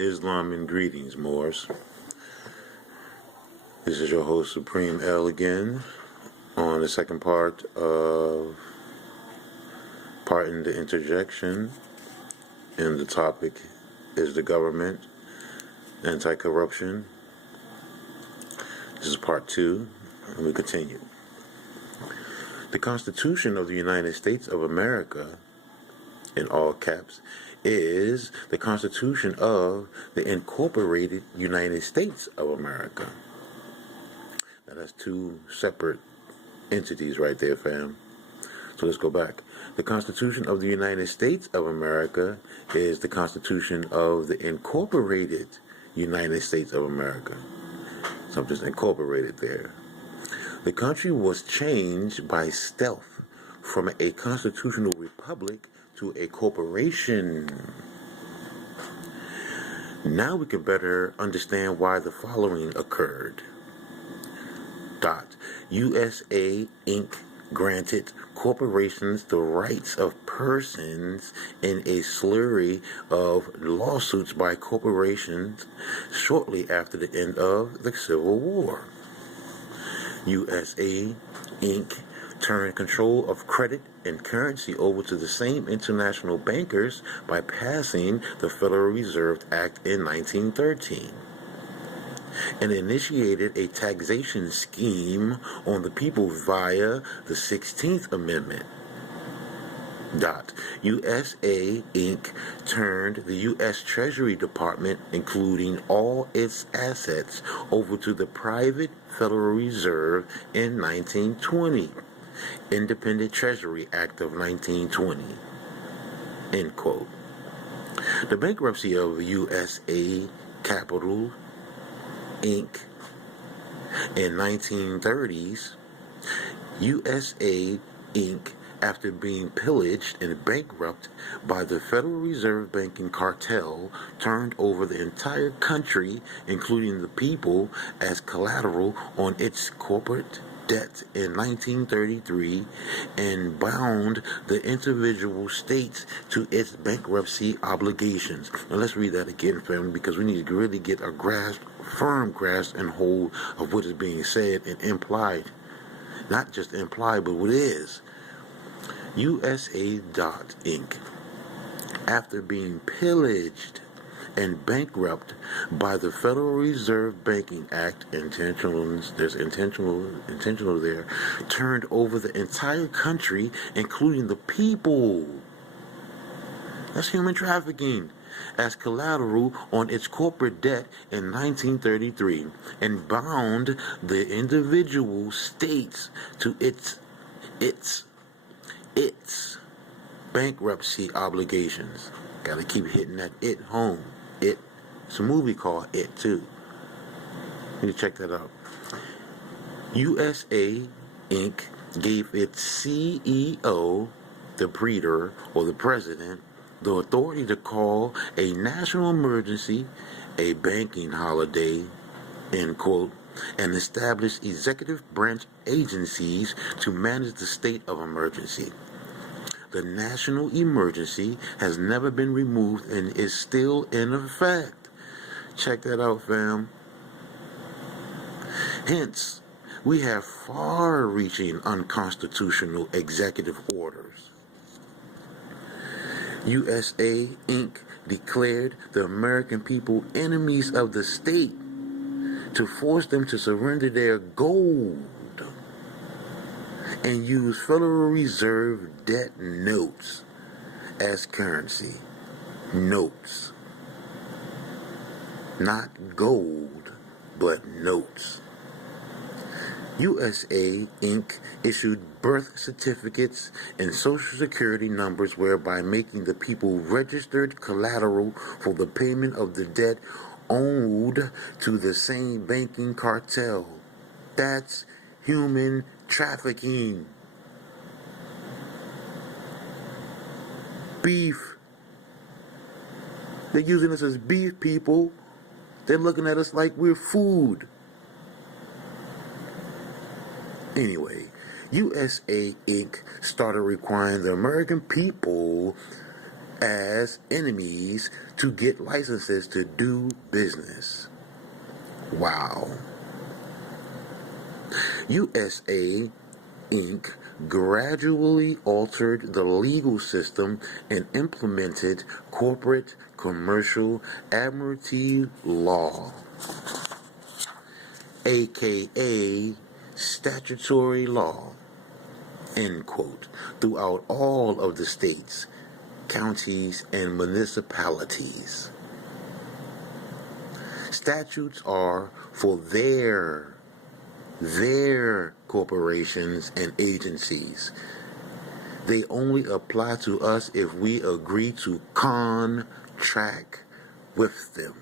Islam and greetings, Moors. This is your host, Supreme L, again, on the second part of Pardon the Interjection, and the topic is the government, anti-corruption. This is part 2, and we continue. The Constitution of the United States of America, in all caps, is the Constitution of the Incorporated United States of America. Now that's two separate entities right there, fam. So let's go back. The Constitution of the United States of America is the Constitution of the Incorporated United States of America. So I'm just incorporated there. The country was changed by stealth from a constitutional republic to a corporation. Now we can better understand why the following occurred. USA Inc. granted corporations the rights of persons in a slurry of lawsuits by corporations shortly after the end of the Civil War. USA Inc. turned control of credit and currency over to the same international bankers by passing the Federal Reserve Act in 1913. And initiated a taxation scheme on the people via the 16th Amendment. USA Inc. turned the U.S. Treasury Department, including all its assets, over to the private Federal Reserve in 1920. Independent Treasury Act of 1920. End quote. The bankruptcy of USA Capital Inc. in 1930s, USA Inc., after being pillaged and bankrupt by the Federal Reserve banking cartel, turned over the entire country, including the people, as collateral on its corporate debt in 1933 and bound the individual states to its bankruptcy obligations. Now let's read that again, family, because we need to really get a firm grasp and hold of what is being said and implied. Not just implied, but what is. USA Inc. after being pillaged and bankrupt by the Federal Reserve Banking Act, intentional there, turned over the entire country, including the people. That's human trafficking, as collateral on its corporate debt in 1933, and bound the individual states to its bankruptcy obligations. Gotta keep hitting that it home. It's a movie called It too. You need to check that out. USA Inc. gave its CEO, the breeder or the president, the authority to call a national emergency, a banking holiday, end quote, and establish executive branch agencies to manage the state of emergency. The national emergency has never been removed and is still in effect. Check that out, fam. Hence, we have far-reaching unconstitutional executive orders. USA Inc. declared the American people enemies of the state to force them to surrender their gold and use Federal Reserve debt notes as currency. Notes. Not gold, but notes. USA Inc. issued birth certificates and social security numbers, whereby making the people registered collateral for the payment of the debt owed to the same banking cartel. That's human trafficking. Beef. They're using us as beef, people. They're looking at us like we're food. Anyway, USA Inc. started requiring the American people as enemies to get licenses to do business. Wow. USA Inc. gradually altered the legal system and implemented corporate commercial admiralty law, aka statutory law, end quote, throughout all of the states, counties, and municipalities. Statutes are for their corporations and agencies. They only apply to us if we agree to contract with them.